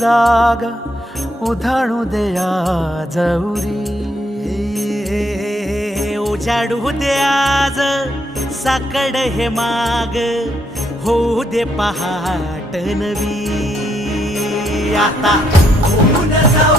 जाग उधाणू दया जौरी उजाडू दे आज साकड हे माग होऊ दे पहाट नवी आता होऊन जाऊ